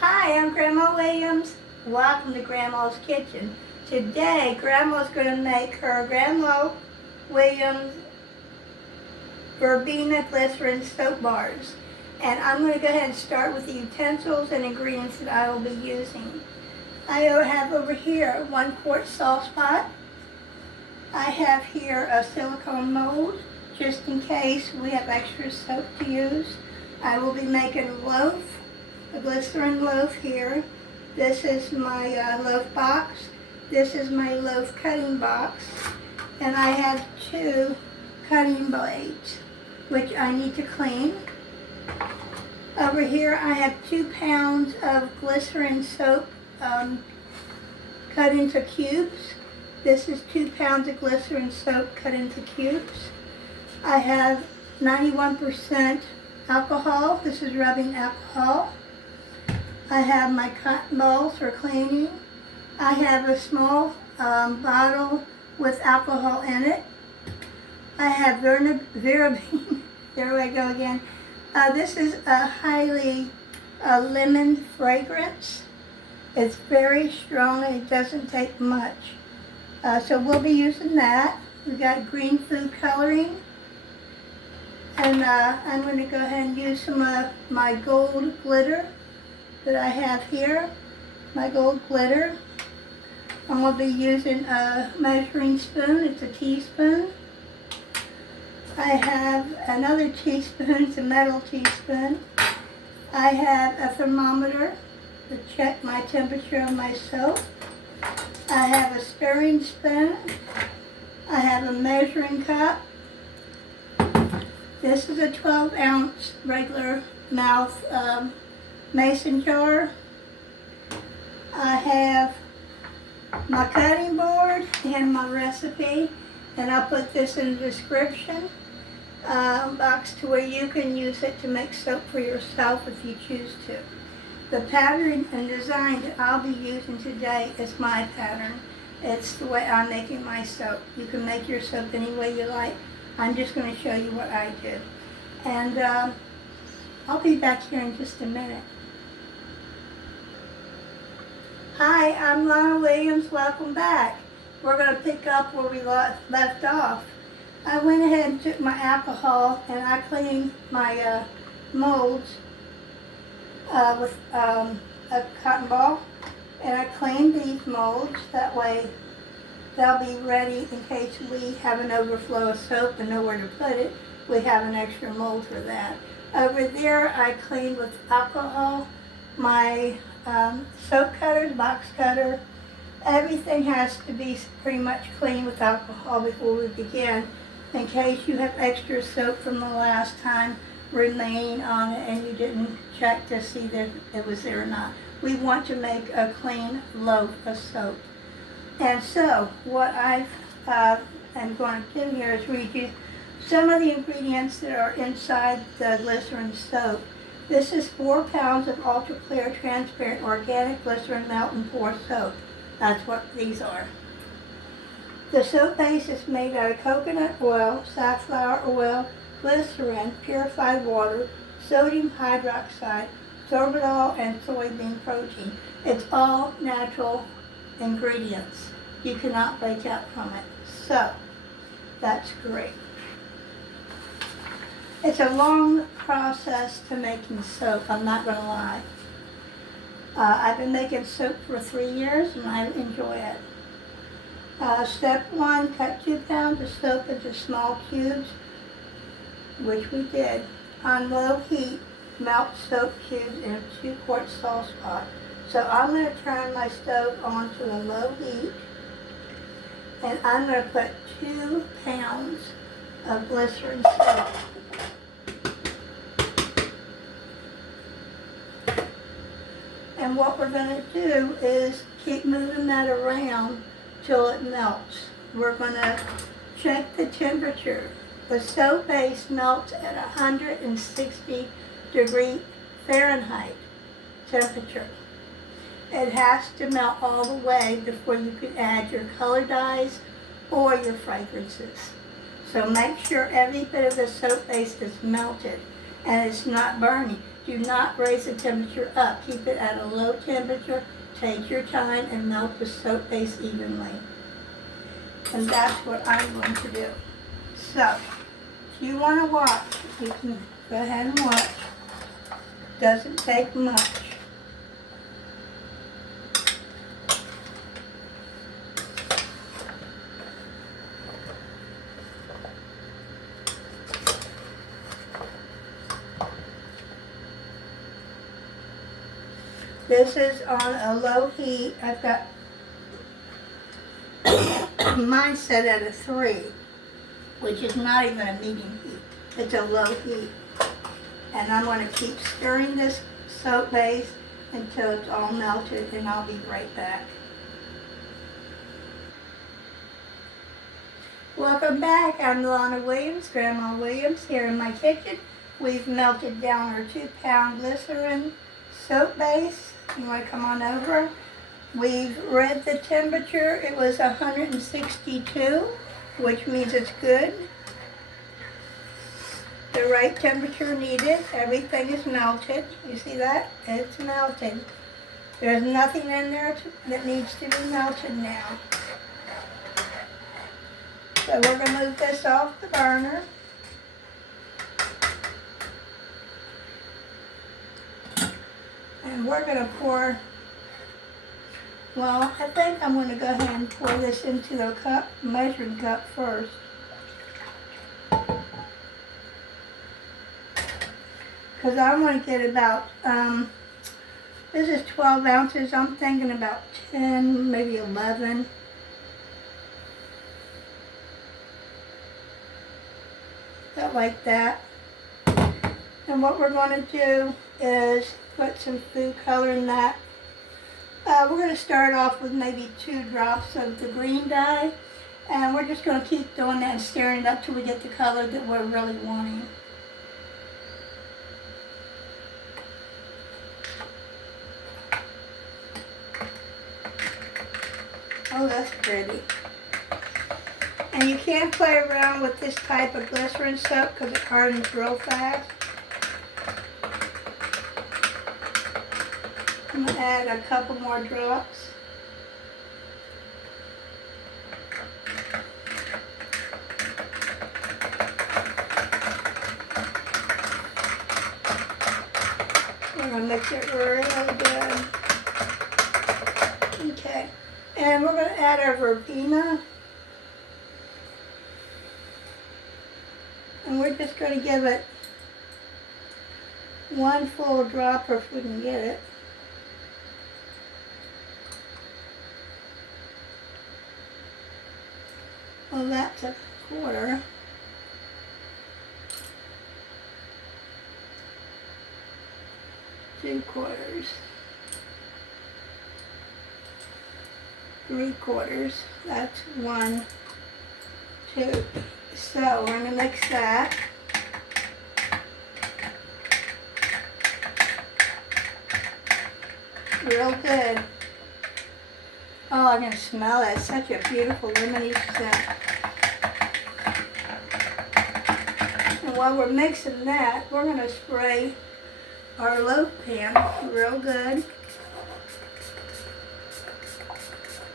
Hi, I'm Grandma Williams. Welcome to Grandma's Kitchen. Today, Grandma's going to make her Grandma Williams Verbena Glycerin soap bars. And I'm going to go ahead and start with the utensils and ingredients that I will be using. I have over here 1 quart sauce pot. I have here a silicone mold, just in case we have extra soap to use. I will be making a glycerin loaf here. This is my loaf box. This is my loaf cutting box. And I have 2 cutting blades, which I need to clean. Over here I have 2 pounds of glycerin soap cut into cubes. This is 2 pounds of glycerin soap cut into cubes. I have 91% alcohol. This is rubbing alcohol. I have my cotton balls for cleaning. I have a small bottle with alcohol in it. I have Verbena, there we go again. This is a highly lemon fragrance. It's very strong and it doesn't take much. So we'll be using that. We've got green food coloring. And I'm going to go ahead and use some of my gold glitter that I have here. My gold glitter. I'm going to be using a measuring spoon. It's a teaspoon. I have another teaspoon. It's a metal teaspoon. I have a thermometer to check my temperature of my soap. I have a stirring spoon. I have a measuring cup. This is a 12-ounce regular mouth mason jar. I have my cutting board and my recipe, and I'll put this in the description box to where you can use it to make soap for yourself if you choose to. The pattern and design that I'll be using today is my pattern. It's the way I'm making my soap. You can make your soap any way you like. I'm just going to show you what I did. And I'll be back here in just a minute. Hi, I'm Lana Williams. Welcome back. We're going to pick up where we left off. I went ahead and took my alcohol and I cleaned my molds with a cotton ball. And I cleaned these molds. That way they'll be ready in case we have an overflow of soap and nowhere to put it. We have an extra mold for that. Over there I cleaned with alcohol my soap cutters, box cutter. Everything has to be pretty much clean with alcohol before we begin, in case you have extra soap from the last time remaining on it and you didn't check to see that it was there or not. We want to make a clean loaf of soap. And so what I am going to do here is read you some of the ingredients that are inside the glycerin soap. This is 4 pounds of ultra clear, transparent, organic glycerin melt and pour soap. That's what these are. The soap base is made out of coconut oil, safflower oil, glycerin, purified water, sodium hydroxide, sorbitol, and soybean protein. It's all natural ingredients. You cannot break out from it. So, that's great. It's a long process to making soap, I'm not going to lie. I've been making soap for 3 years and I enjoy it. Step 1, cut 2 pounds of soap into small cubes, which we did. On low heat, melt soap cubes in a 2-quart sauce pot. So I'm going to turn my stove on to a low heat, and I'm going to put 2 pounds of glycerin soap. And what we're going to do is keep moving that around till it melts. We're going to check the temperature. The soap base melts at 160 degree Fahrenheit temperature. It has to melt all the way before you can add your color dyes or your fragrances. So make sure every bit of the soap base is melted and it's not burning. Do not raise the temperature up. Keep it at a low temperature. Take your time and melt the soap base evenly. And that's what I'm going to do. So, if you want to watch, you can go ahead and watch. Doesn't take much. This is on a low heat. I've got mine set at a 3, which is not even a medium heat. It's a low heat. And I'm going to keep stirring this soap base until it's all melted, and I'll be right back. Welcome back. I'm Lana Williams, Grandma Williams, here in my kitchen. We've melted down our 2-pound glycerin soap base. You want to come on over? We've read the temperature. It was 162, which means it's good. The right temperature needed. Everything is melted. You see that? It's melted. There's nothing in there that needs to be melted now. So we're going to move this off the burner. And we're going to pour, well, I think I'm going to go ahead and pour this into the cup, measuring cup first. Because I'm going to get about, this is 12 ounces, I'm thinking about 10, maybe 11. About like that. And what we're going to do is put some food color in that. We're going to start off with maybe 2 drops of the green dye. And we're just going to keep doing that and stirring it up till we get the color that we're really wanting. Oh, that's pretty. And you can't play around with this type of glycerin soap because it hardens real fast. I'm going to add a couple more drops. We're going to mix it really good. Okay. And we're going to add our verbena. And we're just going to give it 1 full drop if we can get it. Well, that's a 1/4. Two quarters. 3/4. That's 1, 2. So we're going to mix that. Real good. Oh, I can smell it. It's such a beautiful lemony scent. And while we're mixing that, we're going to spray our loaf pan real good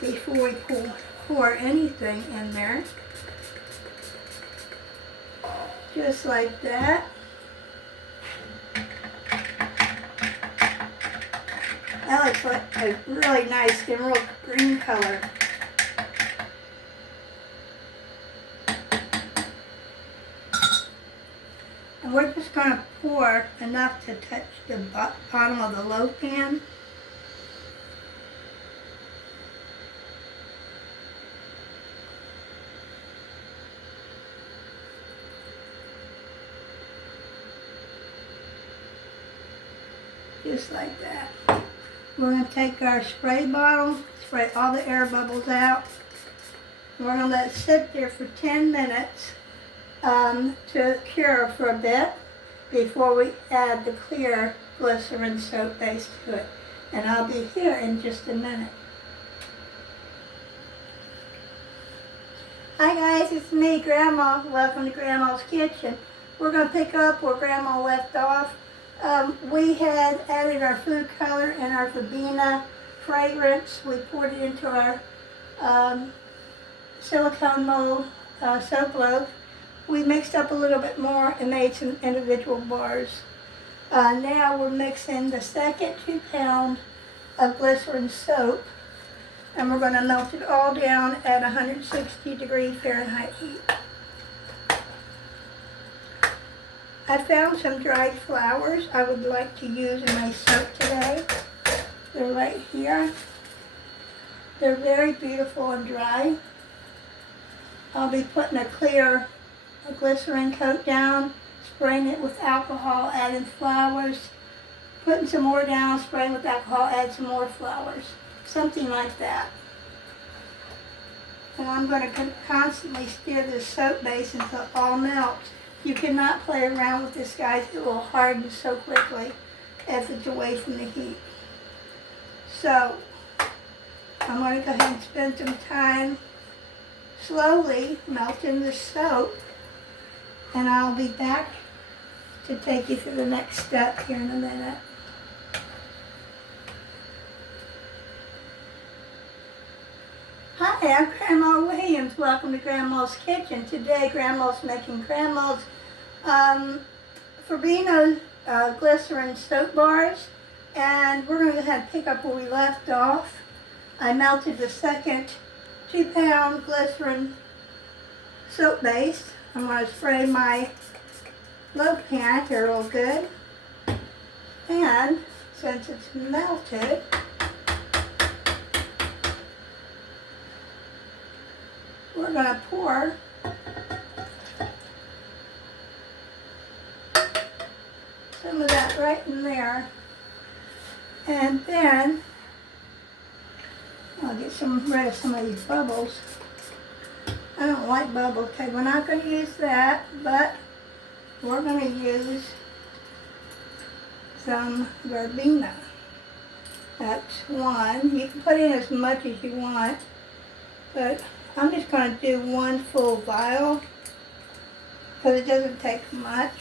before we pour anything in there. Just like that. That looks like a really nice and real green color. And we're just going to pour enough to touch the bottom of the loaf pan. Just like that. We're going to take our spray bottle, spray all the air bubbles out. We're going to let it sit there for 10 minutes to cure for a bit before we add the clear glycerin soap base to it. And I'll be here in just a minute. Hi guys, it's me, Grandma. Welcome to Grandma's Kitchen. We're going to pick up where Grandma left off. We had added our food color and our Verbena fragrance. We poured it into our silicone mold soap loaf. We mixed up a little bit more and made some individual bars. Now we're mixing the second 2 pound of glycerin soap, and we're going to melt it all down at 160°F heat. I found some dried flowers I would like to use in my soap today. They're right here. They're very beautiful and dry. I'll be putting a clear glycerin coat down, spraying it with alcohol, adding flowers, putting some more down, spraying with alcohol, add some more flowers. Something like that. And I'm going to constantly stir this soap base until it all melts. You cannot play around with this, guys. It will harden so quickly if it's away from the heat. So, I'm going to go ahead and spend some time slowly melting the soap, and I'll be back to take you through the next step here in a minute. Hi, I'm Grandma Williams. Welcome to Grandma's Kitchen. Today, Grandma's making Grandma's Verbena Glycerin soap bars, and we're going to go ahead and pick up where we left off. I melted the second 2 pound glycerin soap base. I'm going to spray my loaf pan here real good, and since it's melted, we're going to pour some of that right in there, and then I'll get rid of some of these bubbles. I don't like bubbles. Okay, we're not going to use that, but we're going to use some Verbena. That's one. You can put in as much as you want, but I'm just going to do 1 full vial because it doesn't take much.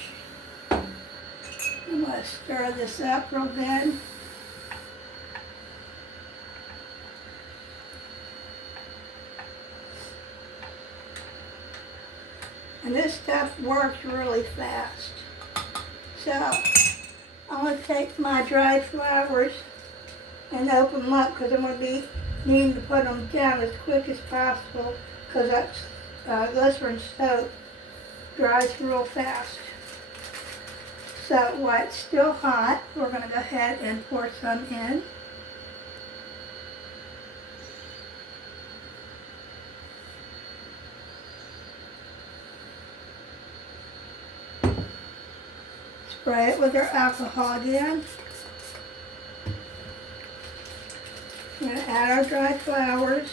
I'm going to stir this up real good. And this stuff works really fast. So I'm going to take my dried flowers and open them up because I'm going to be needing to put them down as quick as possible because that glycerin soap dries real fast. So while it's still hot, we're going to go ahead and pour some in. Spray it with our alcohol again. We're going to add our dried flowers.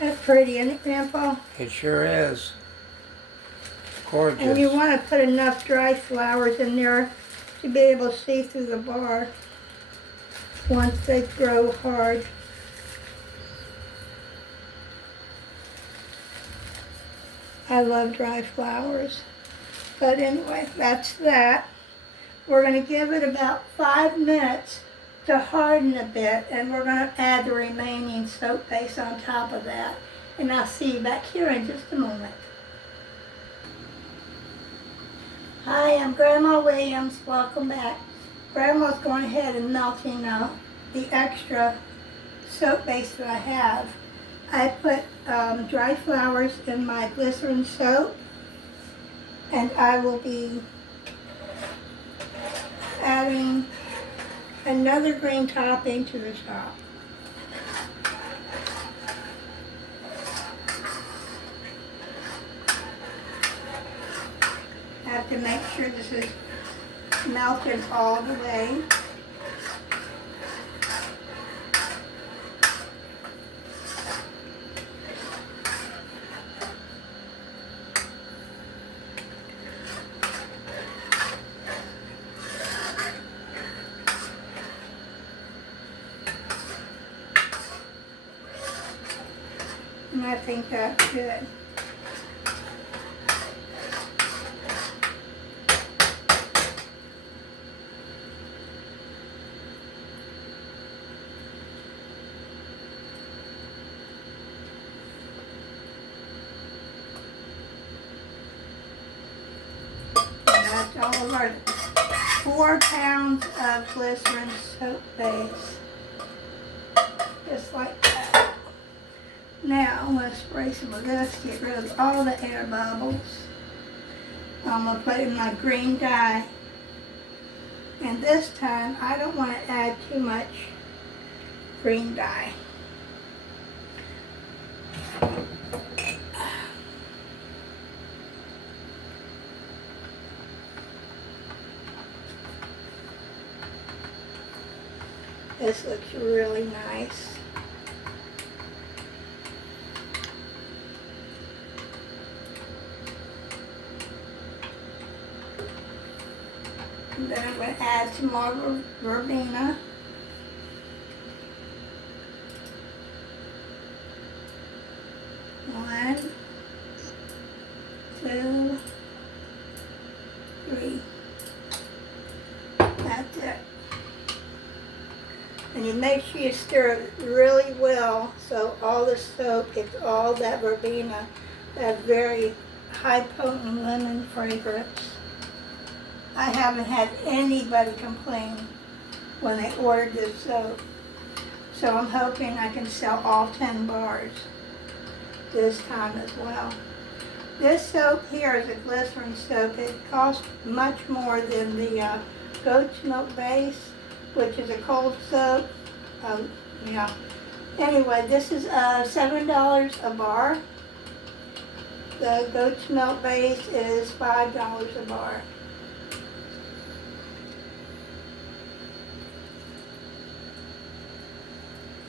That's pretty, isn't it, Grandpa? It sure is. Gorgeous. And you want to put enough dried flowers in there to be able to see through the bar once they grow hard. I love dried flowers. But anyway, that's that. We're going to give it about 5 minutes to harden a bit, and we're going to add the remaining soap base on top of that. And I'll see you back here in just a moment. Hi, I'm Grandma Williams. Welcome back. Grandma's going ahead and melting the extra soap base that I have. I put dried flowers in my glycerin soap, and I will be adding another green topping to the top. I have to make sure this is melted all the way. And I think that's good. all of our 4 pounds of glycerin soap base. Just like that. Now I'm going to spray some of this to get rid of all the air bubbles. I'm going to put in my green dye. And this time I don't want to add too much green dye. This looks really nice. And then I'm going to add some more verbena. One, two, three. That's it. And you make sure you stir it really well so all the soap gets all that verbena, that very high potent lemon fragrance. I haven't had anybody complain when they ordered this soap. So I'm hoping I can sell all 10 bars this time as well. This soap here is a glycerin soap. It costs much more than the goat's milk base, which is a cold soap. Yeah. Anyway, this is $7 a bar. The goat's milk base is $5 a bar.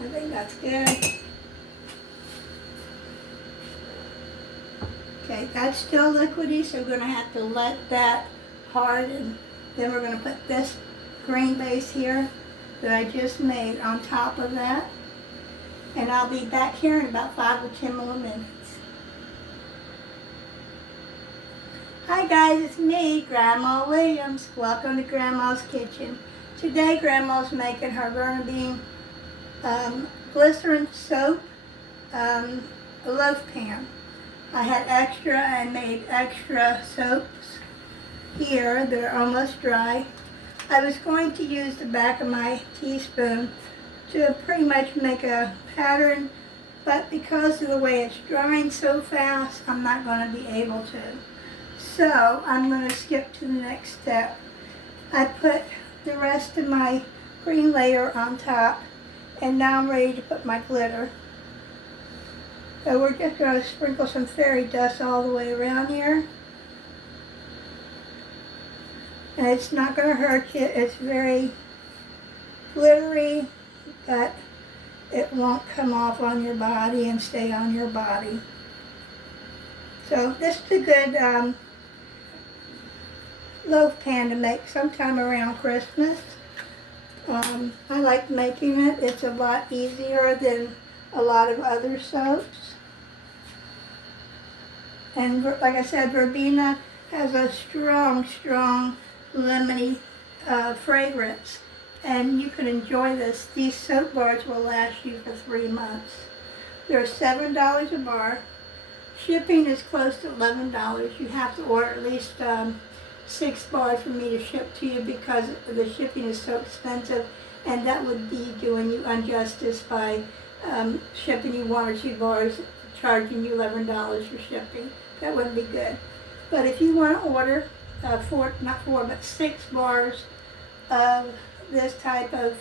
I think that's good. Okay, that's still liquidy, so we're going to have to let that harden. Then we're going to put this green base here that I just made on top of that. And I'll be back here in about 5 or 10 more minutes. Hi guys, it's me, Grandma Williams. Welcome to Grandma's Kitchen. Today Grandma's making her Verbena Glycerin soap loaf pan. I had extra and made extra soaps here that are almost dry. I was going to use the back of my teaspoon to pretty much make a pattern, but because of the way it's drying so fast, I'm not going to be able to. So I'm going to skip to the next step. I put the rest of my green layer on top, and now I'm ready to put my glitter. So we're just going to sprinkle some fairy dust all the way around here. And it's not going to hurt you. It's very glittery, but it won't come off on your body and stay on your body. So this is a good loaf pan to make sometime around Christmas. I like making it. It's a lot easier than a lot of other soaps. And like I said, verbena has a strong, strong lemony fragrance. And you can enjoy this. These soap bars will last you for 3 months. They're $7 a bar. Shipping is close to $11. You have to order at least 6 bars for me to ship to you because the shipping is so expensive, and that would be doing you injustice by shipping you 1 or 2 bars, charging you $11 for shipping. That wouldn't be good. But if you want to order 6 bars of this type of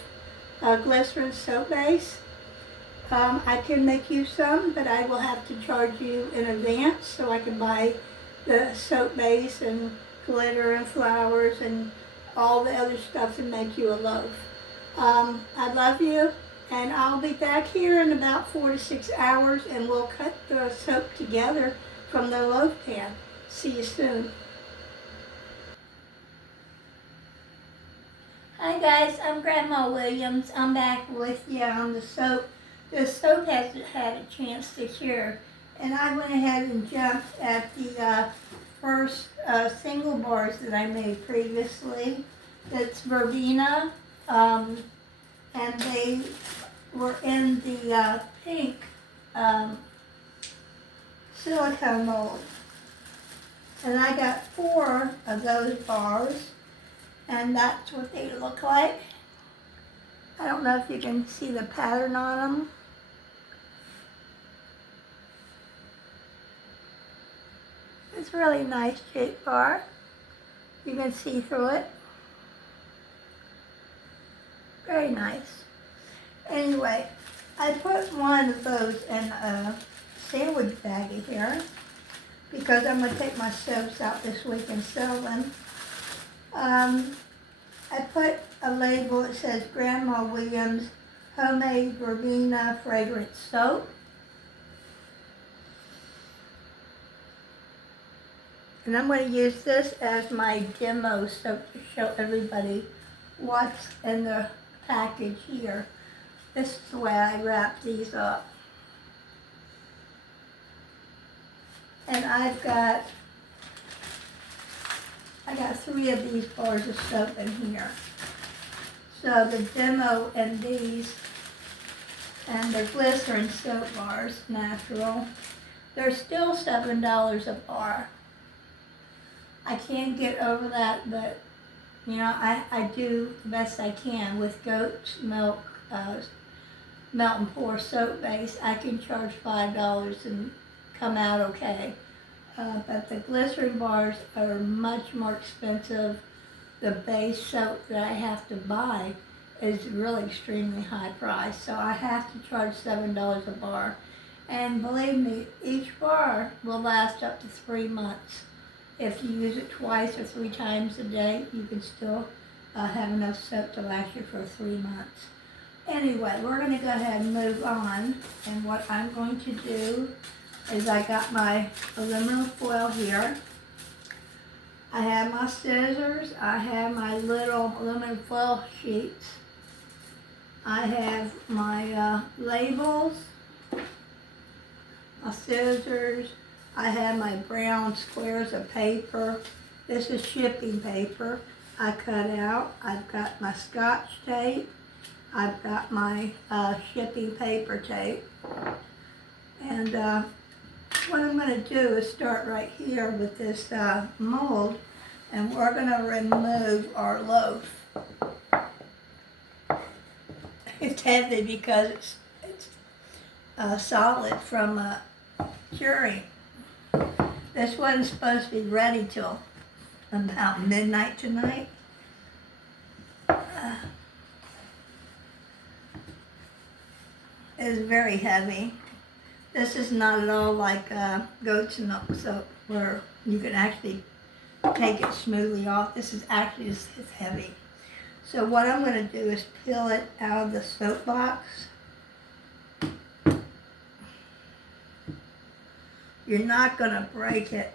glycerin soap base, I can make you some, but I will have to charge you in advance so I can buy the soap base and glitter and flowers and all the other stuff to make you a loaf. I love you, and I'll be back here in about 4 to 6 hours, and we'll cut the soap together from the loaf pan. See you soon. Hi guys, I'm Grandma Williams. I'm back with you on the soap. The soap hasn't had a chance to cure, and I went ahead and jumped at the first single bars that I made previously. It's verbena, and they were in the pink silicone mold. And I got 4 of those bars, and that's what they look like. I don't know if you can see the pattern on them. It's a really nice shaped bar. You can see through it. Very nice. Anyway, I put one of those in a sandwich baggie here because I'm going to take my soaps out this week and sell them. I put a label that says Grandma Williams Homemade Verbena Fragrance Soap. And I'm going to use this as my demo soap to show everybody what's in the package here. This is the way I wrap these up. And I got 3 of these bars of soap in here. So the demo and these, and the glycerin soap bars, natural, they're still $7 a bar. I can't get over that, but you know, I do the best I can with goat's milk, melt and pour soap base. I can charge $5 and come out okay. But the glycerin bars are much more expensive. The base soap that I have to buy is really extremely high price, so I have to charge $7 a bar. And believe me, each bar will last up to 3 months. If you use it twice or 3 times a day, you can still have enough soap to last you for 3 months. Anyway, we're going to go ahead and move on. And what I'm going to do is I got my aluminum foil here. I have my scissors. I have my little aluminum foil sheets. I have my labels, my scissors. I have my brown squares of paper. This is shipping paper I cut out. I've got my Scotch tape. I've got my shipping paper tape. And what I'm going to do is start right here with this mold, and we're going to remove our loaf. It's heavy because it's solid from curing. This wasn't supposed to be ready till about midnight tonight. It's very heavy. This is not at all like goat's milk soap where you can actually take it smoothly off. This is actually just it's heavy. So what I'm going to do is peel it out of the soap box. You're not going to break it.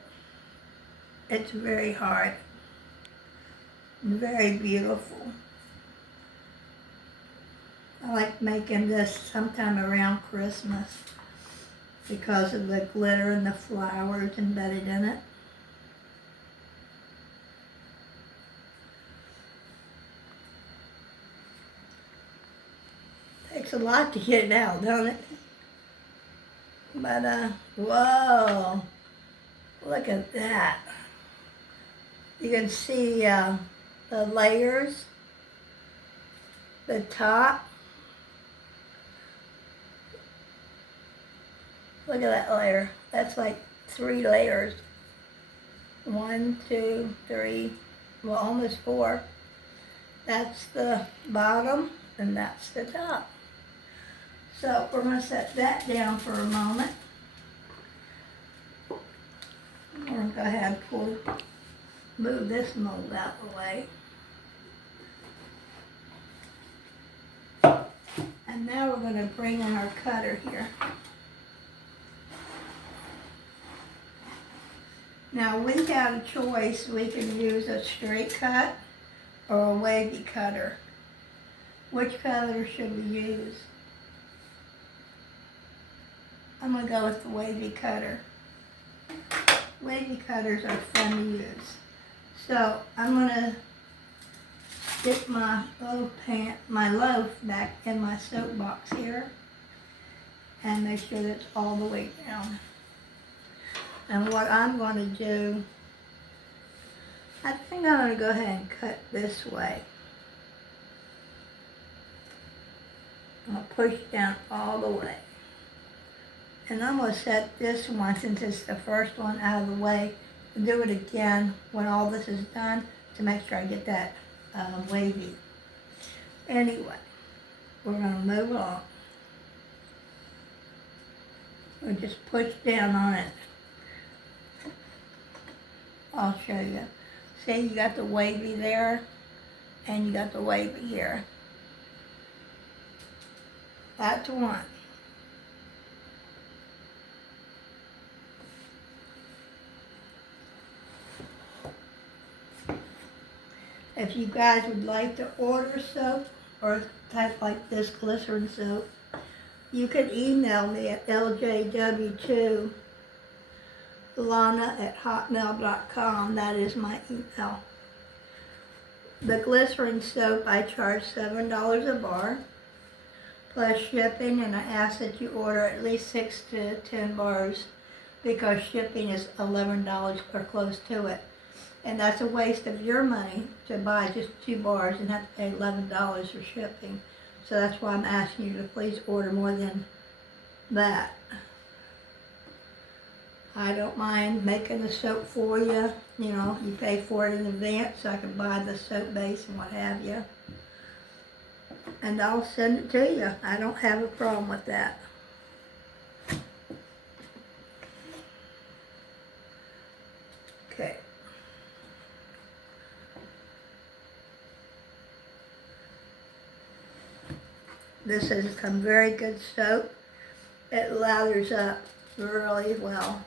It's very hard. Very beautiful. I like making this sometime around Christmas because of the glitter and the flowers embedded in it. Takes a lot to get it out, don't it? But, whoa, look at that. You can see the layers, the top. Look at that layer. That's like 3 layers. 1, 2, 3, well, almost 4. That's the bottom, and that's the top. So we're going to set that down for a moment. I'm going to go ahead and move this mold out of the way. And now we're going to bring in our cutter here. Now we got a choice. We can use a straight cut or a wavy cutter. Which cutter should we use? I'm going to go with the wavy cutter. Wavy cutters are fun to use. So I'm going to stick my loaf back in my soap box here and make sure that it's all the way down. And what I'm going to do I think I'm going to go ahead and cut this way. I'm going to push down all the way. And I'm going to set this one, since it's the first one, out of the way, and do it again when all this is done to make sure I get that wavy. Anyway, we're going to move along. We'll just push down on it. I'll show you. See, you got the wavy there, and you got the wavy here. That's one. If you guys would like to order soap or type like this glycerin soap, you can email me at ljw2lana@hotmail.com. That is my email. The glycerin soap, I charge $7 a bar plus shipping, and I ask that you order at least 6 to 10 bars because shipping is $11 or close to it. And that's a waste of your money to buy just 2 bars and have to pay $11 for shipping. So that's why I'm asking you to please order more than that. I don't mind making the soap for you. You know, you pay for it in advance so I can buy the soap base and what have you. And I'll send it to you. I don't have a problem with that. Okay. This is some very good soap. It lathers up really well.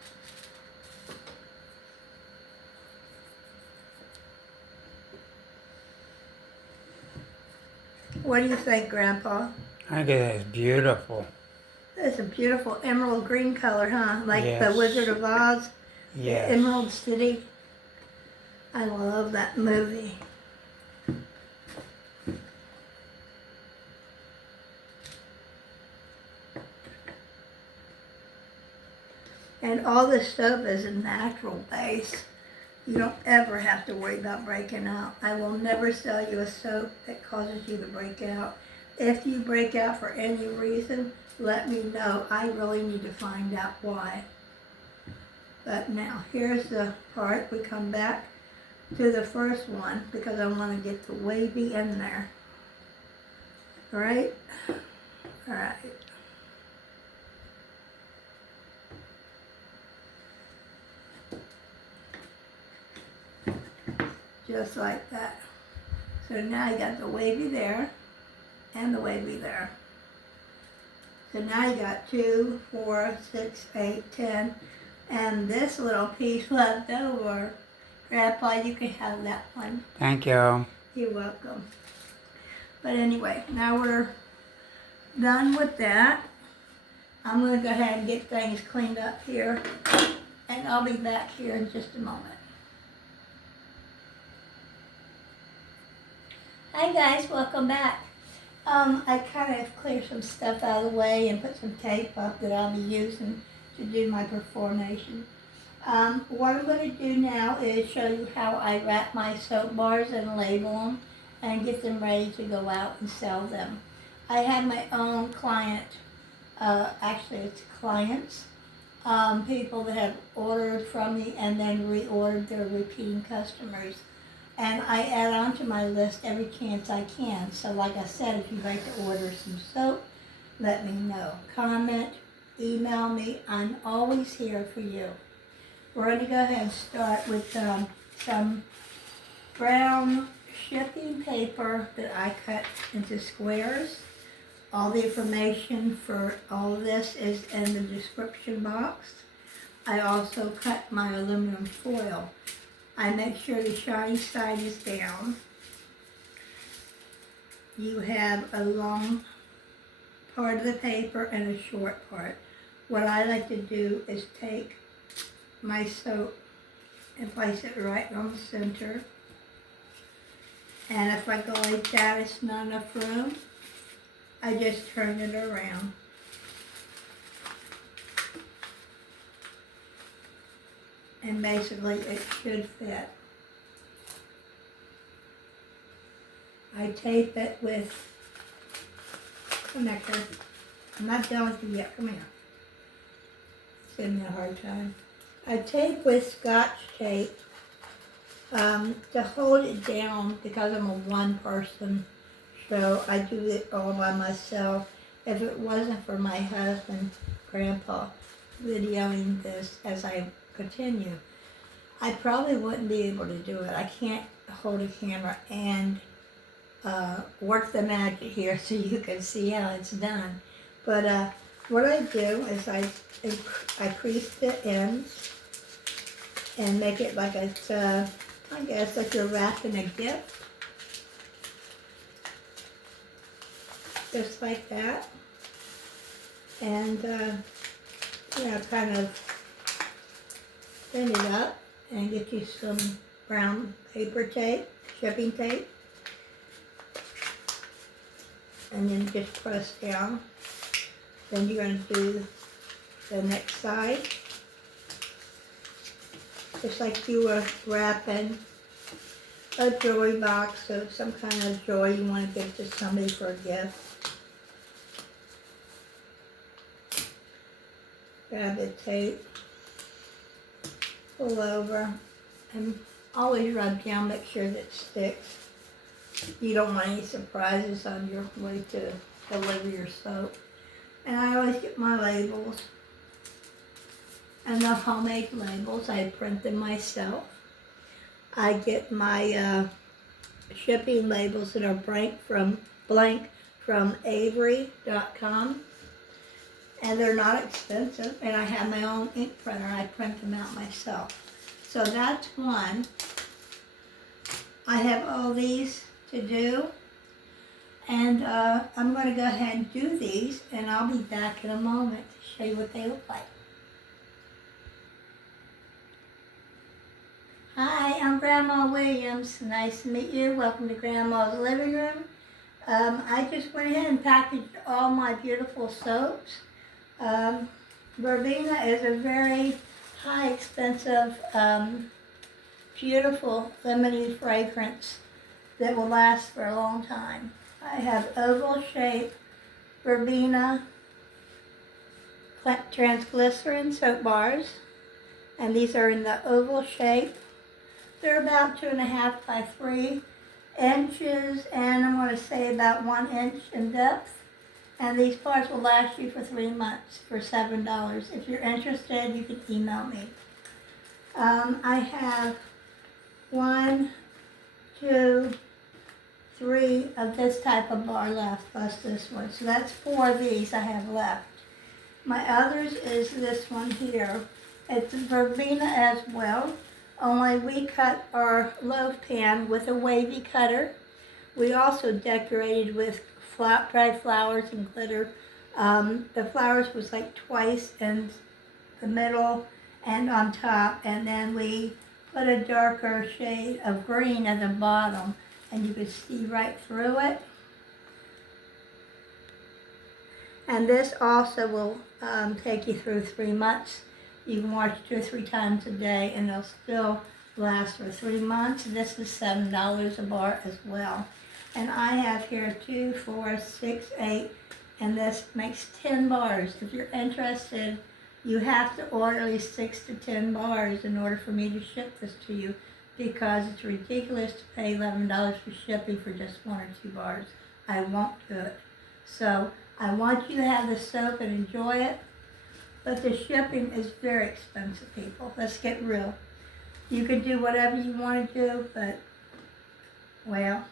What do you think, Grandpa? I think it is beautiful. It's a beautiful emerald green color, huh? Like Yes. the Wizard of Oz, Yes. the Emerald City. I love that movie. And all this soap is a natural base. You don't ever have to worry about breaking out. I will never sell you a soap that causes you to break out. If you break out for any reason, let me know. I really need to find out why. But now, here's the part. We come back to the first one because I want to get the wavy in there. All right? All right. Just like that. So now you got the wavy there and the wavy there. So now you got 2, 4, 6, 8, 10, and this little piece left over. Grandpa, you can have that one. Thank you. You're welcome. But anyway, now we're done with that. I'm going to go ahead and get things cleaned up here, and I'll be back here in just a moment. Hi guys, welcome back. I kind of cleared some stuff out of the way and put some tape up that I'll be using to do my performation. What I'm going to do now is show you how I wrap my soap bars and label them and get them ready to go out and sell them. I have my own client, actually it's clients, people that have ordered from me and then reordered their repeating customers. And I add on to my list every chance I can. So like I said, if you'd like to order some soap, let me know. Comment, email me. I'm always here for you. We're going to go ahead and start with some brown shipping paper that I cut into squares. All the information for all of this is in the description box. I also cut my aluminum foil. I make sure the shiny side is down. You have a long part of the paper and a short part. What I like to do is take my soap and place it right on the center. And if I go like that, it's not enough room. I just turn it around. And basically it should fit. I tape it with connector. I'm not done with you yet. Come here. It's giving me a hard time. I tape with Scotch tape to hold it down because I'm a one-person show. I do it all by myself. If it wasn't for my husband, Grandpa, videoing this as I continue, I probably wouldn't be able to do it. I can't hold a camera and work the magic here so you can see how it's done. But what I do is I crease the ends and make it like a, I guess like you're wrapping a gift. Just like that. And kind of thin it up and get you some brown paper tape, shipping tape. And then just press down. Then you're going to do the next side. Just like you were wrapping a jewelry box of some kind of jewelry you want to give to somebody for a gift. Grab the tape, pull over, and always rub down, make sure that it sticks. You don't want any surprises on your way to deliver your soap. And I always get my labels. And the homemade labels, I print them myself. I get my shipping labels that are blank from Avery.com. And they're not expensive. And I have my own ink printer. I print them out myself. So that's one. I have all these to do. And I'm going to go ahead and do these. And I'll be back in a moment to show you what they look like. Hi, I'm Grandma Williams. Nice to meet you. Welcome to Grandma's Living Room. I just went ahead and packaged all my beautiful soaps. Verbena is a very high expensive, beautiful limited fragrance that will last for a long time. I have oval shape Verbena transglycerin soap bars, and these are in the oval shape. They're about 2.5 by 3 inches, and I'm going to say about 1 inch in depth. And these bars will last you for 3 months for $7. If you're interested, you can email me. I have 1, 2, 3 of this type of bar left, plus this one. So that's 4 of these I have left. My others is this one here. It's Verbena as well, only we cut our loaf pan with a wavy cutter. We also decorated with dried flowers and glitter. The flowers was like twice in the middle and on top, and then we put a darker shade of green at the bottom, and you could see right through it. And this also will take you through 3 months. You can wash 2 or 3 times a day, and they'll still last for 3 months. This is $7 a bar as well. And I have here 2, 4, 6, 8, and this makes 10 bars. If you're interested, you have to order at least 6 to 10 bars in order for me to ship this to you, because it's ridiculous to pay $11 for shipping for just 1 or 2 bars. I won't do it. So I want you to have the soap and enjoy it, but the shipping is very expensive, people. Let's get real. You can do whatever you want to do, but, well,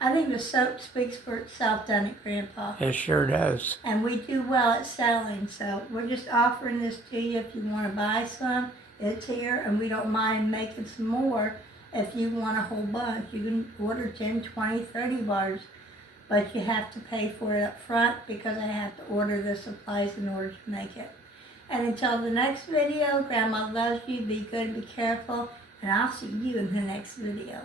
I think the soap speaks for itself, doesn't it, Grandpa? It sure does. And we do well at selling, so we're just offering this to you. If you want to buy some, it's here, and we don't mind making some more. If you want a whole bunch, you can order 10, 20, 30 bars, but you have to pay for it up front because I have to order the supplies in order to make it. And until the next video, Grandma loves you. Be good, be careful, and I'll see you in the next video.